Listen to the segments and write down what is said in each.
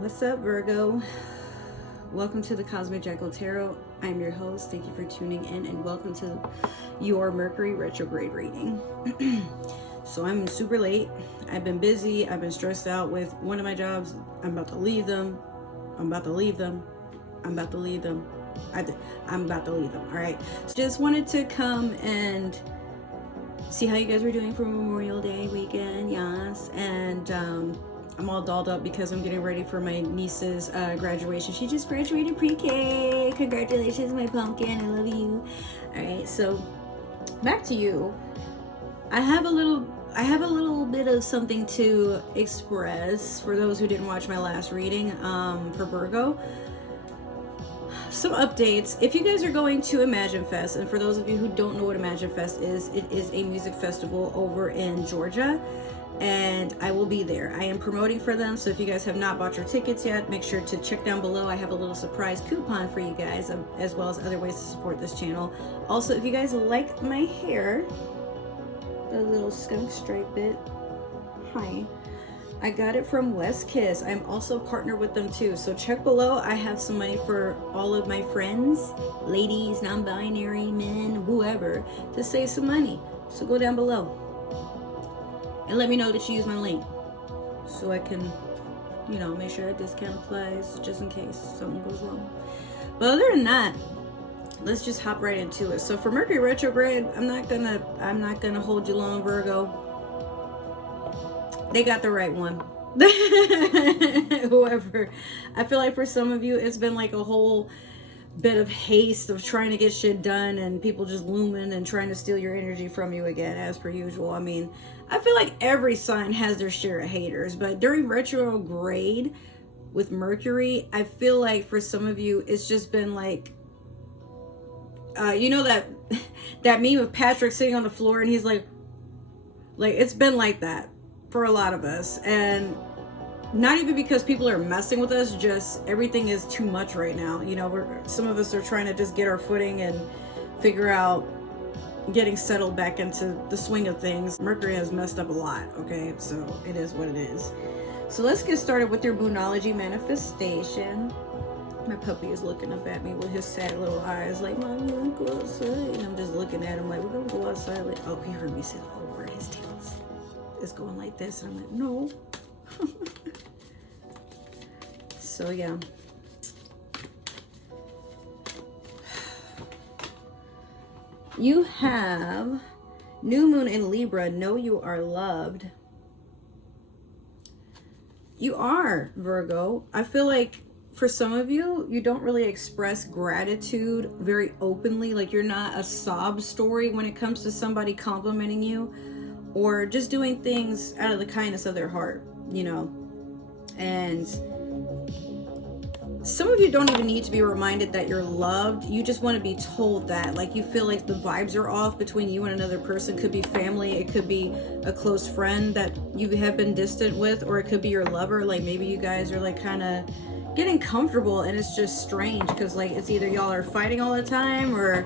What's up, Virgo? Welcome to the Cosmic Jackal Tarot. I'm your host. Thank you for tuning in and welcome to your Mercury retrograde reading. So I'm super late. I've been busy. I've been stressed out with one of my jobs. I'm about to leave them. I'm about to leave them. I'm about to leave them. I'm about to leave them. All right. So just wanted to come and see how you guys were doing for Memorial Day weekend. Yes. And I'm all dolled up because I'm getting ready for my niece's graduation. She just graduated pre-K. Congratulations, my pumpkin. I love you. All right, so back to you. I have a little bit of something to express for those who didn't watch my last reading for Virgo. Some updates. If you guys are going to Imagine Fest, and for those of you who don't know what Imagine Fest is, it is a music festival over in Georgia. And I will be there. I am promoting for them, so if you guys have not bought your tickets yet, make sure to check down below. I have a little surprise coupon for you guys, as well as other ways to support this channel. Also, if you guys like my hair, the little skunk stripe bit, hi, I got it from West Kiss. I'm also partnered with them too, so check below. I have some money for all of my friends, ladies, non-binary, men, whoever, to save some money. So go down below and let me know that you use my link so I can, make sure a discount applies just in case something goes wrong. But other than that, let's just hop right into it. So for Mercury retrograde, I'm not gonna hold you long, Virgo. They got the right one. Whoever. I feel like for some of you, it's been like a whole bit of haste of trying to get shit done and people just looming and trying to steal your energy from you again, as per usual. I mean, I feel like every sign has their share of haters, but during retrograde with Mercury, I feel like for some of you, it's just been like, that meme of Patrick sitting on the floor and he's like it's been like that for a lot of us. And not even because people are messing with us, just everything is too much right now. Some of us are trying to just get our footing and figure out getting settled back into the swing of things. Mercury has messed up a lot, okay? So it is what it is. So let's get started with your Moonology manifestation. My puppy is looking up at me with his sad little eyes like, Mom, you want to go outside? And I'm just looking at him like, we're going to go outside. Like, oh, he heard me say the whole word. His tail is going like this. And I'm like, no. So yeah, you have new moon in Libra. Know you are loved. You are, Virgo. I feel like for some of you, you don't really express gratitude very openly. Like you're not a sob story when it comes to somebody complimenting you or just doing things out of the kindness of their heart, and some of you don't even need to be reminded that you're loved. You just want to be told that. Like you feel like the vibes are off between you and another person. Could be family. It could be a close friend that you have been distant with, or it could be your lover. Like maybe you guys are like kind of getting comfortable and it's just strange because like it's either y'all are fighting all the time or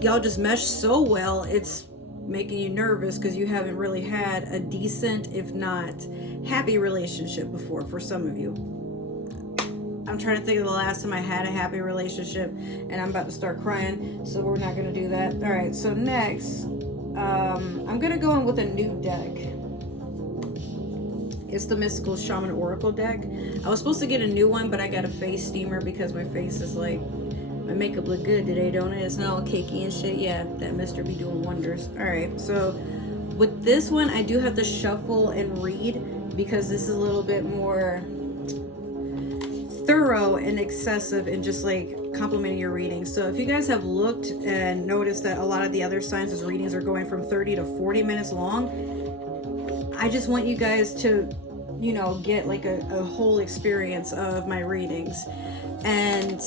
y'all just mesh so well it's making you nervous because you haven't really had a decent, if not happy relationship before for some of you. I'm trying to think of the last time I had a happy relationship and I'm about to start crying, so we're not going to do that. All right, so next, I'm going to go in with a new deck. It's the Mystical Shaman Oracle deck. I was supposed to get a new one, but I got a face steamer because my face is like, my makeup look good today, don't it? It's not all cakey and shit. Yeah, that mister be doing wonders. All right, so with this one, I do have to shuffle and read because this is a little bit more thorough and excessive and just like complimenting your reading. So if you guys have looked and noticed that a lot of the other signs' readings are going from 30 to 40 minutes long, I just want you guys to, get like a whole experience of my readings. And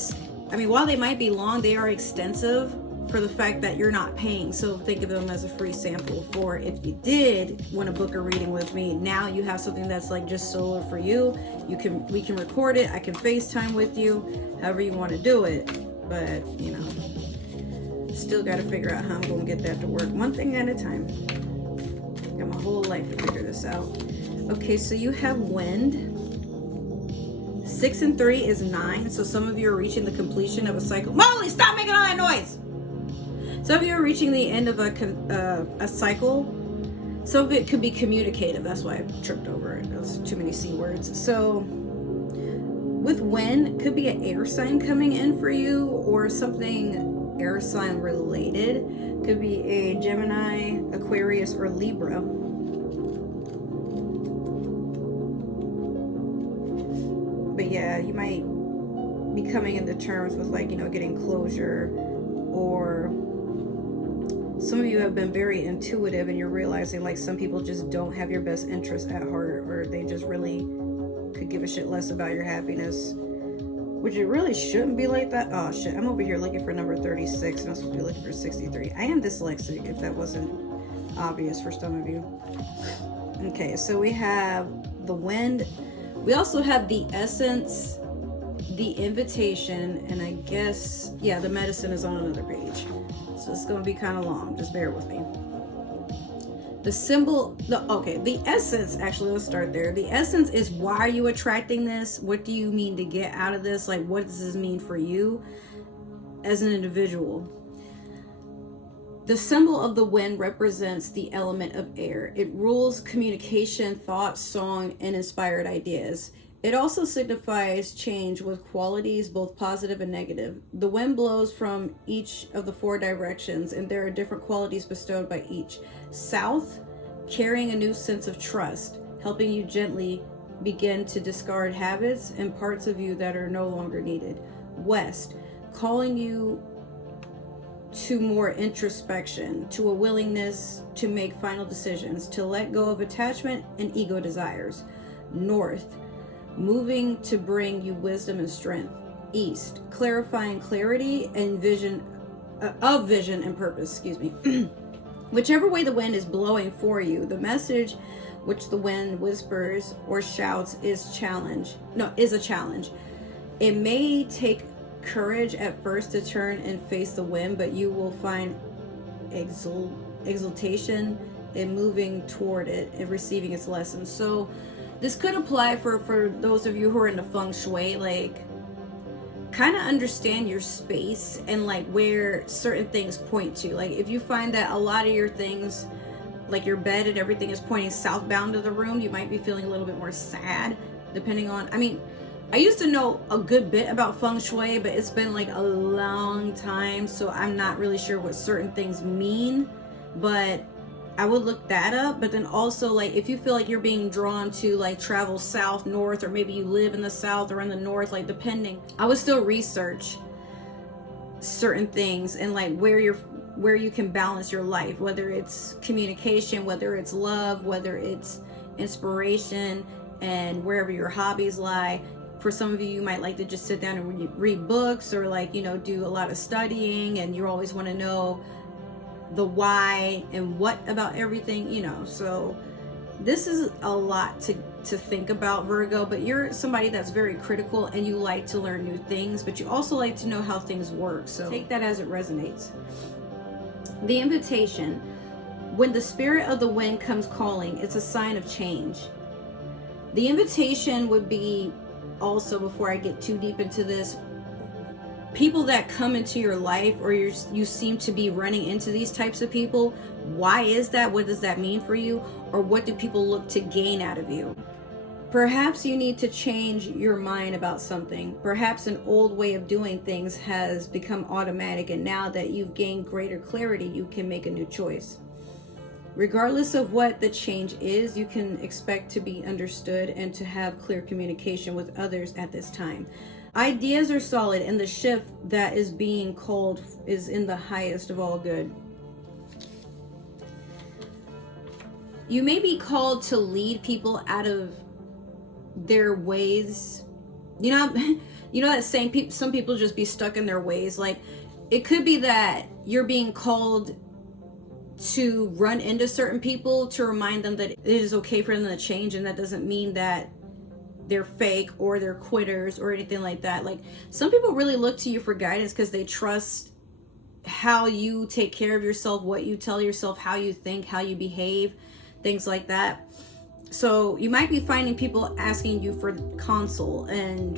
I mean, while they might be long, they are extensive for the fact that you're not paying. So think of them as a free sample for if you did want to book a reading with me. Now you have something that's like just solo for you. We can record it. I can FaceTime with you, however you want to do it. But still got to figure out how I'm going to get that to work one thing at a time. Got my whole life to figure this out. Okay, so you have wind. 6 and 3 is 9. So some of you are reaching the completion of a cycle. Molly, stop making all that noise. Some of you are reaching the end of a cycle. Some of it could be communicative. That's why I tripped over it. Those too many C words. So with wind, could be an air sign coming in for you, or something air sign related. Could be a Gemini, Aquarius, or Libra. But yeah, you might be coming into terms with, like, you know, getting closure, or some of you have been very intuitive and you're realizing, like, some people just don't have your best interest at heart, or they just really could give a shit less about your happiness, which it really shouldn't be like that. Oh shit, I'm over here looking for number 36 and I'm supposed to be looking for 63. I am dyslexic, if that wasn't obvious for some of you. Okay, so we have the wind. We also have the essence, the invitation, and I guess, yeah, the medicine is on another page. So it's going to be kind of long. Just bear with me. The symbol, the essence, actually, let's start there. The essence is, why are you attracting this? What do you mean to get out of this? Like, what does this mean for you as an individual? The symbol of the wind represents the element of air. It rules communication, thought, song, and inspired ideas. It also signifies change with qualities both positive and negative. The wind blows from each of the 4 directions, and there are different qualities bestowed by each. South, carrying a new sense of trust, helping you gently begin to discard habits and parts of you that are no longer needed. West, calling you to more introspection, to a willingness to make final decisions, to let go of attachment and ego desires. North, moving to bring you wisdom and strength. East, clarifying clarity and vision and purpose, Whichever way the wind is blowing for you, the message which the wind whispers or shouts is a challenge. It may take courage at first to turn and face the wind, but you will find exultation in moving toward it and receiving its lessons. So this could apply for those of you who are into feng shui, like, kind of understand your space and like where certain things point to. Like, if you find that a lot of your things, like your bed and everything, is pointing southbound to the room, you might be feeling a little bit more sad, depending on, I used to know a good bit about feng shui, but it's been like a long time, so I'm not really sure what certain things mean, but I would look that up. But then also, like, if you feel like you're being drawn to like travel south, north, or maybe you live in the south or in the north, like, depending, I would still research certain things and like where you can balance your life, whether it's communication, whether it's love, whether it's inspiration, and wherever your hobbies lie. For some of you, you might like to just sit down and read books, or like, you know, do a lot of studying, and you always want to know the why and what about everything, you know. So this is a lot to think about, Virgo, but you're somebody that's very critical and you like to learn new things, but you also like to know how things work. So take that as it resonates. The invitation. When the spirit of the wind comes calling, it's a sign of change. The invitation would be, also, before I get too deep into this, people that come into your life, or you seem to be running into these types of people. Why is that? What does that mean for you? Or what do people look to gain out of you? Perhaps you need to change your mind about something. Perhaps an old way of doing things has become automatic, and now that you've gained greater clarity, you can make a new choice. Regardless of what the change is, you can expect to be understood and to have clear communication with others at this time. Ideas are solid, and the shift that is being called is in the highest of all good. You may be called to lead people out of their ways. You know that saying, some people just be stuck in their ways. Like, it could be that you're being called to run into certain people to remind them that it is okay for them to change, and that doesn't mean that they're fake or they're quitters or anything like that. Like, some people really look to you for guidance because they trust how you take care of yourself, what you tell yourself, how you think, how you behave, things like that. So you might be finding people asking you for counsel, and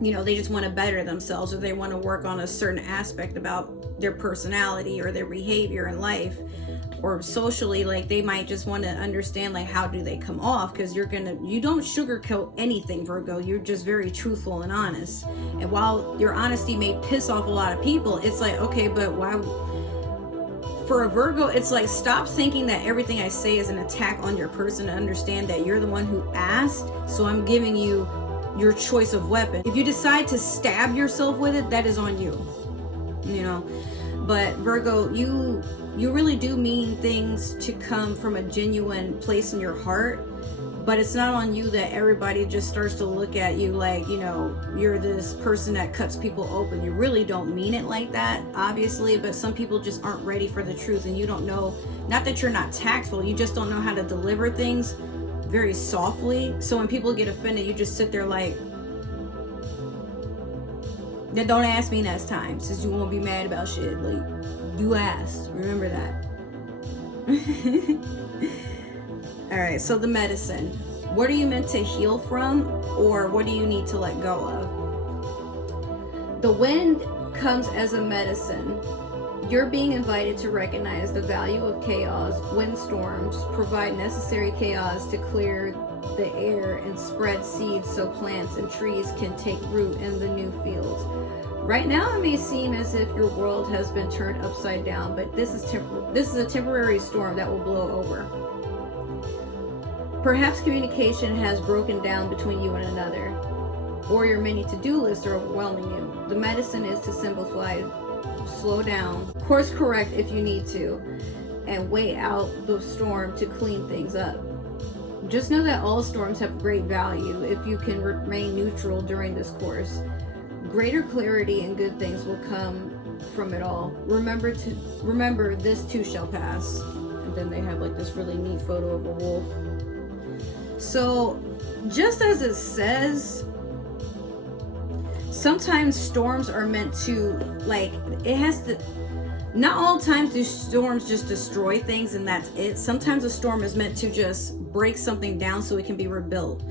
you know, they just want to better themselves, or they want to work on a certain aspect about their personality or their behavior in life or socially. Like they might just want to understand like how do they come off, because you don't sugarcoat anything, Virgo. You're just very truthful and honest. And while your honesty may piss off a lot of people, it's like, okay, but why? For a Virgo, it's like, stop thinking that everything I say is an attack on your person, and understand that you're the one who asked, so I'm giving you your choice of weapon. If you decide to stab yourself with it, that is on you, you know. But Virgo, you really do mean things to come from a genuine place in your heart, but it's not on you that everybody just starts to look at you like, you know, you're this person that cuts people open. You really don't mean it like that, obviously, but some people just aren't ready for the truth, and you don't know, not that you're not tactful, you just don't know how to deliver things very softly. So when people get offended, you just sit there like, then don't ask me next time, since you won't be mad about shit. Like, you asked, remember that. All right, so the medicine. What are you meant to heal from, or what do you need to let go of? The wind comes as a medicine. You're being invited to recognize the value of chaos. Windstorms provide necessary chaos to clear the air and spread seeds so plants and trees can take root in the new fields. Right now it may seem as if your world has been turned upside down, but this is a temporary storm that will blow over. Perhaps communication has broken down between you and another, or your many to-do lists are overwhelming you. The medicine is to simplify, slow down, course correct if you need to, and wait out the storm to clean things up. Just know that all storms have great value if you can remain neutral during this course. Greater clarity and good things will come from it all. Remember, this too shall pass. And then they have like this really neat photo of a wolf. So, just as it says, sometimes storms are meant to, like, it has to, not all times do storms just destroy things and that's it. Sometimes a storm is meant to just break something down so it can be rebuilt.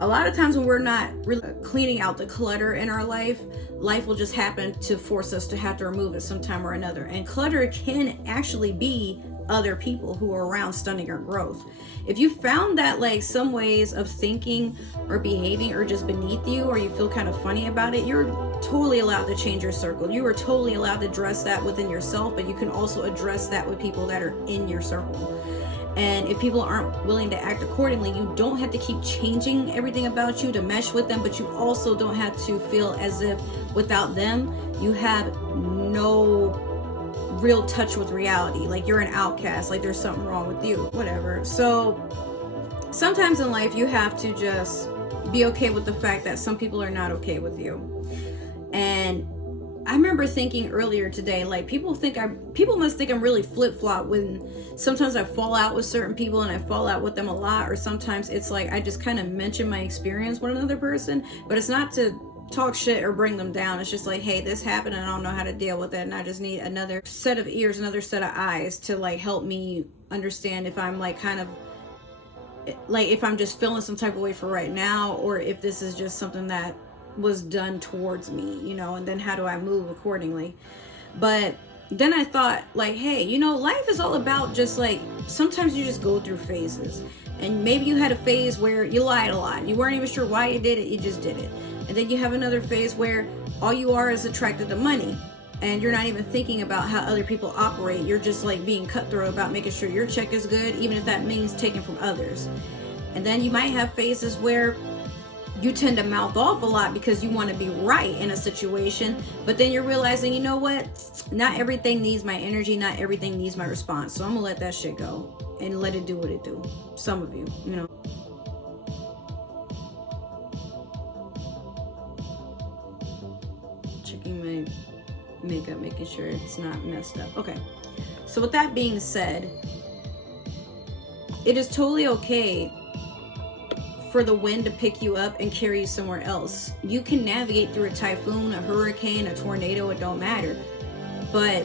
A lot of times when we're not really cleaning out the clutter in our life will just happen to force us to have to remove it sometime or another. And clutter can actually be other people who are around stunning our growth. If you found that like some ways of thinking or behaving are just beneath you, or you feel kind of funny about it, you're totally allowed to change your circle. You are totally allowed to address that within yourself, but you can also address that with people that are in your circle. And if people aren't willing to act accordingly, you don't have to keep changing everything about you to mesh with them, but you also don't have to feel as if without them, you have no real touch with reality. Like you're an outcast, like there's something wrong with you, whatever. So sometimes in life, you have to just be okay with the fact that some people are not okay with you. And I remember thinking earlier today, like people must think I'm really flip-flop when sometimes I fall out with certain people and I fall out with them a lot, or sometimes it's like I just kind of mention my experience with another person, but it's not to talk shit or bring them down. It's just like, hey, this happened and I don't know how to deal with it, and I just need another set of ears, another set of eyes to like help me understand if I'm like kind of like if I'm just feeling some type of way for right now, or if this is just something that was done towards me, you know, and then how do I move accordingly. But then I thought like, hey, you know, life is all about just like, sometimes you just go through phases, and maybe you had a phase where you lied a lot, you weren't even sure why you did it, you just did it. And then you have another phase where all you are is attracted to money, and you're not even thinking about how other people operate. You're just like being cutthroat about making sure your check is good, even if that means taking from others. And then you might have phases where you tend to mouth off a lot because you want to be right in a situation, but then you're realizing, you know what, not everything needs my energy, not everything needs my response, so I'm gonna let that shit go and let it do what it do. Some of you, you know. Checking my makeup, making sure it's not messed up. Okay, so with that being said, it is totally okay for the wind to pick you up and carry you somewhere else. You can navigate through a typhoon, a hurricane, a tornado, it don't matter. But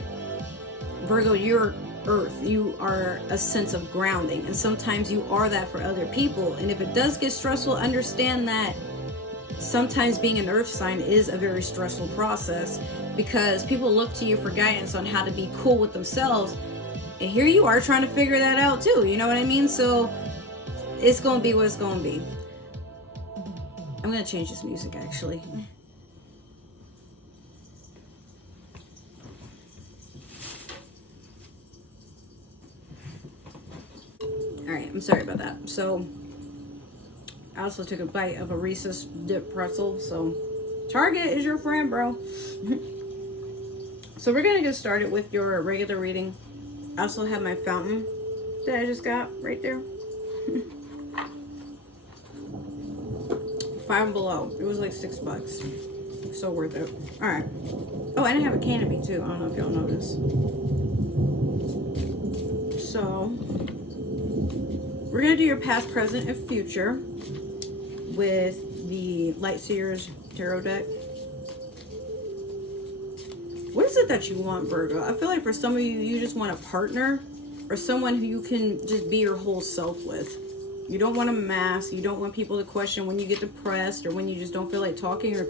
Virgo, you're earth. You are a sense of grounding, and sometimes you are that for other people. And if it does get stressful, understand that sometimes being an earth sign is a very stressful process, because people look to you for guidance on how to be cool with themselves, and here you are trying to figure that out too, you know what I mean? So it's gonna be what it's gonna be. I'm gonna change this music actually. Alright, I'm sorry about that. So I also took a bite of a Reese's dip pretzel, so Target is your friend, bro. So we're gonna get started with your regular reading. I also have my fountain that I just got right there. Five Below. It was like $6. So worth it. Alright. Oh, and I have a canopy too. I don't know if y'all noticed. So we're gonna do your past, present, and future with the Light Seers Tarot deck. What is it that you want, Virgo? I feel like for some of you, you just want a partner or someone who you can just be your whole self with. You don't want a mask. You don't want people to question when you get depressed or when you just don't feel like talking, or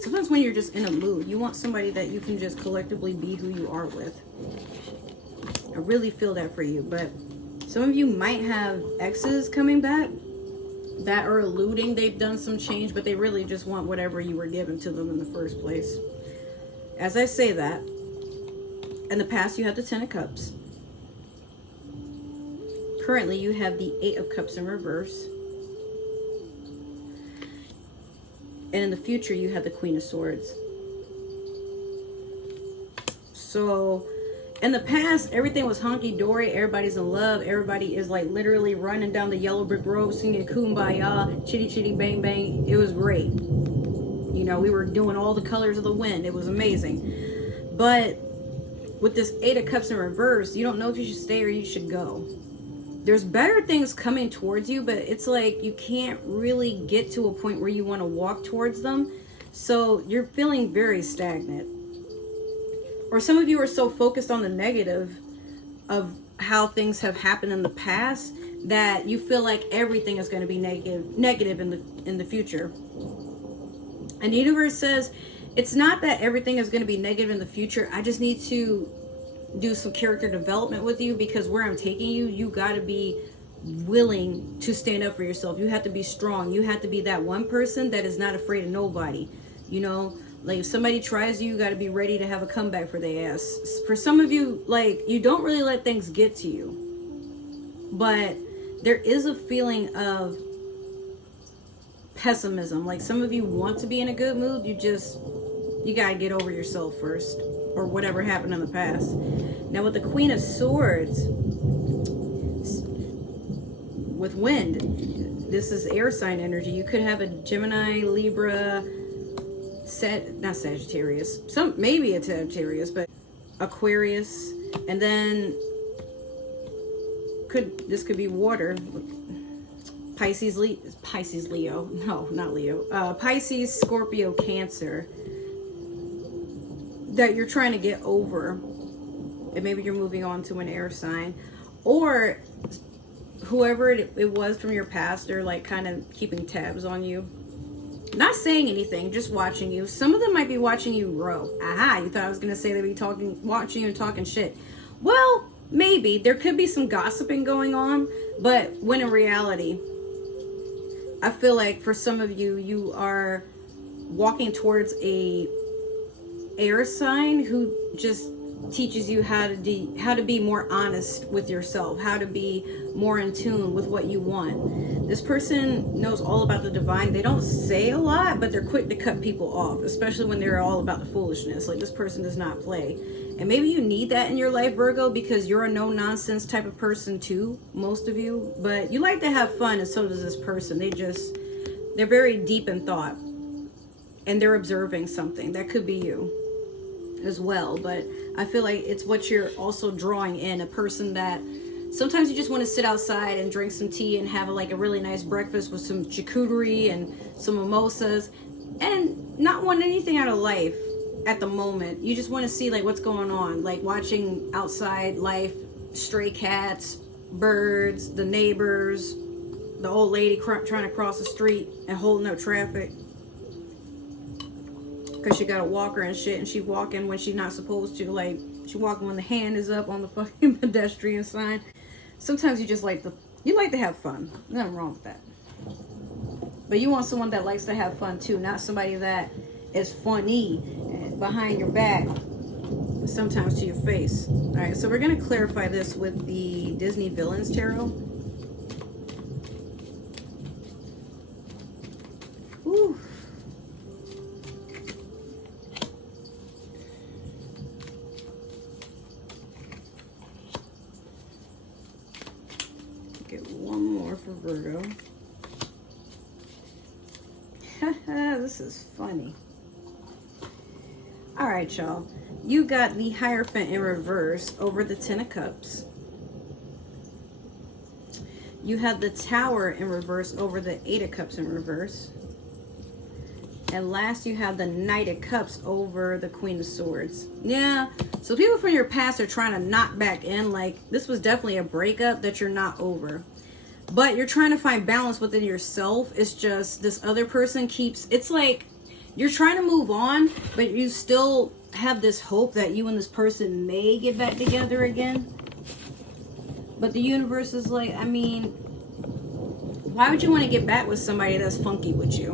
sometimes when you're just in a mood. You want somebody that you can just collectively be who you are with. I really feel that for you, but some of you might have exes coming back that are alluding they've done some change, but they really just want whatever you were given to them in the first place. As I say that, in the past you had the Ten of Cups. Currently you have the Eight of Cups in reverse. And in the future you have the Queen of Swords. So in the past, everything was hunky-dory, everybody's in love, everybody is like literally running down the yellow brick road singing Kumbaya, chitty chitty bang bang. It was great. You know, we were doing all the colors of the wind. It was amazing. But with this Eight of Cups in reverse, you don't know if you should stay or you should go. There's better things coming towards you, but it's like you can't really get to a point where you want to walk towards them. So you're feeling very stagnant. Or some of you are so focused on the negative of how things have happened in the past that you feel like everything is going to be negative in the future. And the universe says, it's not that everything is going to be negative in the future. I just need to do some character development with you, because where I'm taking you, you got to be willing to stand up for yourself. You have to be strong. You have to be that one person that is not afraid of nobody. You know, like if somebody tries you, got to be ready to have a comeback for their ass. For some of you, like, you don't really let things get to you. But there is a feeling of pessimism. Like some of you want to be in a good mood. You got to get over yourself first, or whatever happened in the past. Now with the Queen of Swords, with wind, this is air sign energy. You could have a Gemini, Libra, not Sagittarius, maybe a Sagittarius, but Aquarius, and then this could be water. Pisces, Leo. No, not Leo. Pisces, Scorpio, Cancer. That you're trying to get over. And maybe you're moving on to an air sign. Or whoever it was from your past, they're like kind of keeping tabs on you. Not saying anything, just watching you. Some of them might be watching you grow. Aha, you thought I was going to say they'd be watching you and talking shit. Well, maybe. There could be some gossiping going on. But when in reality, I feel like for some of you, you are walking towards a air sign who just teaches you how to be more honest with yourself, how to be more in tune with what you want. This person knows all about the divine. They don't say a lot, but they're quick to cut people off, especially when they're all about the foolishness. Like, this person does not play. And maybe you need that in your life, Virgo, because you're a no-nonsense type of person too, most of you. But you like to have fun, and so does this person. They're very deep in thought. And they're observing something. That could be you as well. But I feel like it's what you're also drawing in, a person that sometimes you just want to sit outside and drink some tea and have a really nice breakfast with some charcuterie and some mimosas and not want anything out of life at the moment. You just want to see what's going on, like watching outside life, stray cats, birds, the neighbors, the old lady trying to cross the street and holding up traffic. because she got a walker and shit, and she walking when she's not supposed to. Like, she walking when the hand is up on the fucking pedestrian sign. Sometimes you just like to have fun. Nothing wrong with that. But you want someone that likes to have fun too, not somebody that is funny behind your back, sometimes to your face. All right, so we're gonna clarify this with the Disney Villains Tarot. Ooh. Get one more for Virgo. This is funny. All right, y'all. You got the Hierophant in reverse over the Ten of Cups. You have the Tower in reverse over the Eight of Cups in reverse. And last, you have the Knight of Cups over the Queen of Swords. Yeah, so people from your past are trying to knock back in. Like, this was definitely a breakup that you're not over. But you're trying to find balance within yourself. It's just this other person keeps... It's like you're trying to move on, but you still have this hope that you and this person may get back together again. But the universe is like, I mean, why would you want to get back with somebody that's funky with you?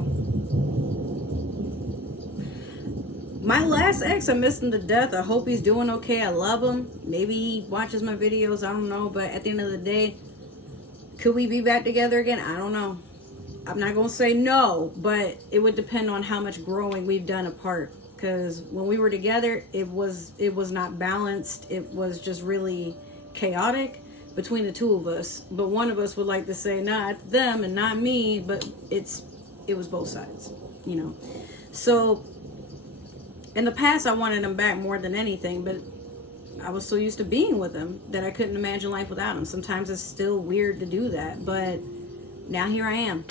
My last ex, I missed him to death. I hope he's doing okay. I love him. Maybe he watches my videos. I don't know. But at the end of the day, could we be back together again? I don't know. I'm not going to say no, but it would depend on how much growing we've done apart. Because when we were together, it was not balanced. It was just really chaotic between the two of us. But one of us would like to say, nah, it's them and not me. But it was both sides, you know. So in the past, I wanted him back more than anything. But I was so used to being with him that I couldn't imagine life without him. Sometimes it's still weird to do that. But now here I am.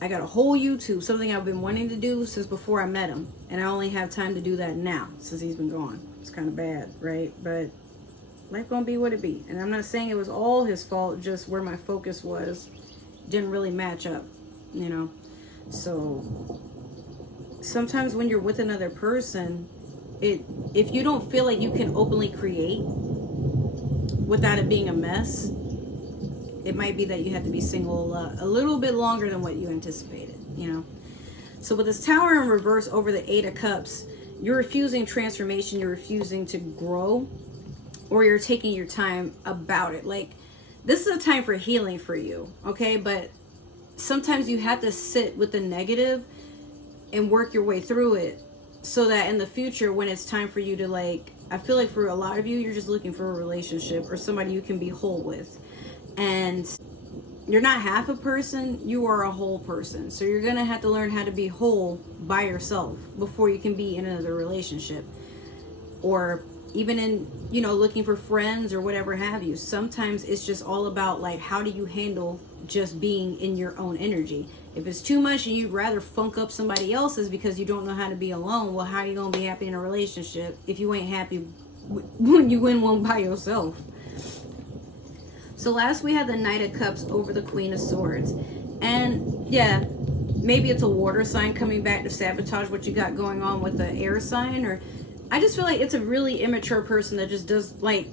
I got a whole YouTube, something I've been wanting to do since before I met him. And I only have time to do that now since he's been gone. It's kind of bad, right? But life gonna be what it be. And I'm not saying it was all his fault, just where my focus was didn't really match up, you know? So sometimes when you're with another person, if you don't feel like you can openly create without it being a mess, it might be that you have to be single a little bit longer than what you anticipated, you know? So with this Tower in reverse over the Eight of Cups, you're refusing transformation, you're refusing to grow, or you're taking your time about it. Like, this is a time for healing for you, okay? But sometimes you have to sit with the negative and work your way through it so that in the future, when it's time for you to, like, I feel like for a lot of you, you're just looking for a relationship or somebody you can be whole with. And you're not half a person, you are a whole person. So you're going to have to learn how to be whole by yourself before you can be in another relationship. Or even in, you know, looking for friends or whatever have you. Sometimes it's just all about, like, how do you handle just being in your own energy? If it's too much and you'd rather funk up somebody else's because you don't know how to be alone, well, how are you going to be happy in a relationship if you ain't happy when you win one by yourself? So last we had the Knight of Cups over the Queen of Swords. And yeah, maybe it's a water sign coming back to sabotage what you got going on with the air sign. Or I just feel like it's a really immature person that just does, like,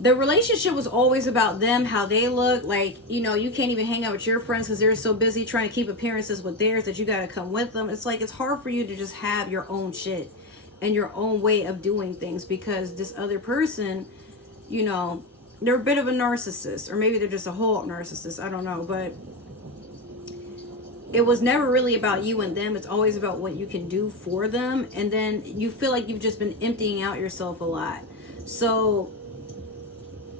the relationship was always about them, how they look. Like, you know, you can't even hang out with your friends because they're so busy trying to keep appearances with theirs that you got to come with them. It's like, it's hard for you to just have your own shit and your own way of doing things because this other person, you know, they're a bit of a narcissist, or maybe they're just a whole narcissist. I don't know, but it was never really about you and them. It's always about what you can do for them. And then you feel like you've just been emptying out yourself a lot. So,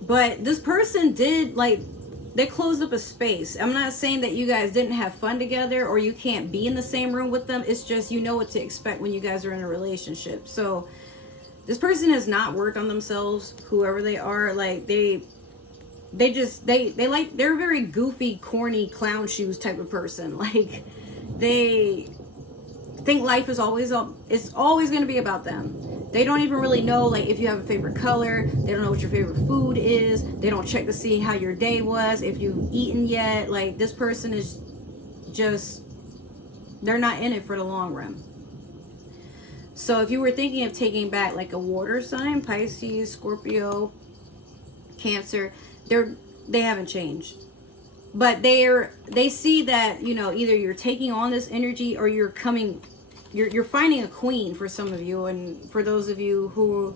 but this person did, like, they closed up a space. I'm not saying that you guys didn't have fun together or you can't be in the same room with them. It's just, you know what to expect when you guys are in a relationship. So this person has not worked on themselves, whoever they are. Like, they're very goofy, corny clown shoes type of person. Like, they think life is it's always going to be about them. They don't even really know, like, if you have a favorite color. They don't know what your favorite food is. They don't check to see how your day was, if you've eaten yet. Like, this person is just, they're not in it for the long run. So if you were thinking of taking back like a water sign, Pisces, Scorpio, Cancer, they haven't changed. But they see that, you know, either you're taking on this energy or you're finding a queen for some of you. And for those of you who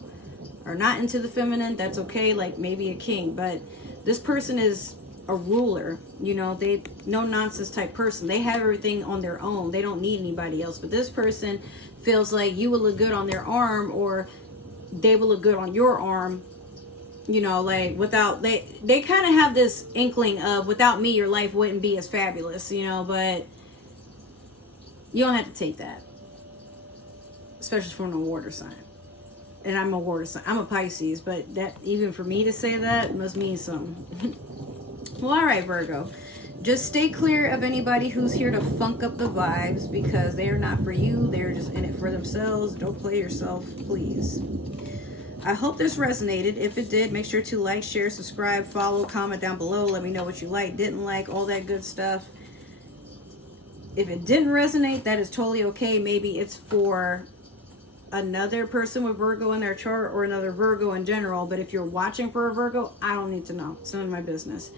are not into the feminine, that's okay, like maybe a king. But this person is a ruler, you know, they no nonsense type person. They have everything on their own. They don't need anybody else. But this person feels like you will look good on their arm, or they will look good on your arm, you know, like without, they kind of have this inkling of, without me your life wouldn't be as fabulous, you know. But you don't have to take that, especially from a water sign. And I'm a water sign, I'm a Pisces, but that, even for me to say that, must mean something. Well, all right, Virgo, just stay clear of anybody who's here to funk up the vibes, because they are not for you. They're just in it for themselves. Don't play yourself, please. I hope this resonated. If it did, make sure to like, share, subscribe, follow, comment down below. Let me know what you like, didn't like, all that good stuff. If it didn't resonate, that is totally okay. Maybe it's for another person with Virgo in their chart, or another Virgo in general. But if you're watching for a Virgo, I don't need to know. It's none of my business.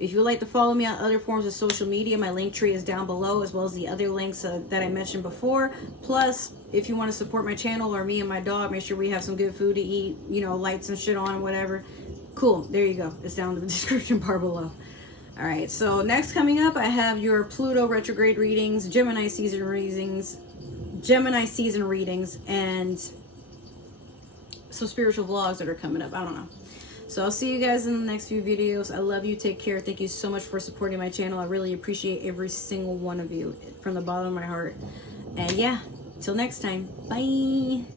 If you would like to follow me on other forms of social media, my link tree is down below, as well as the other links that I mentioned before. Plus, if you want to support my channel or me and my dog, make sure we have some good food to eat, you know, lights and shit on, whatever. Cool. There you go. It's down in the description bar below. All right. So next coming up, I have your Pluto retrograde readings, Gemini season readings, and some spiritual vlogs that are coming up. I don't know. So I'll see you guys in the next few videos. I love you. Take care. Thank you so much for supporting my channel. I really appreciate every single one of you from the bottom of my heart. And yeah, till next time. Bye.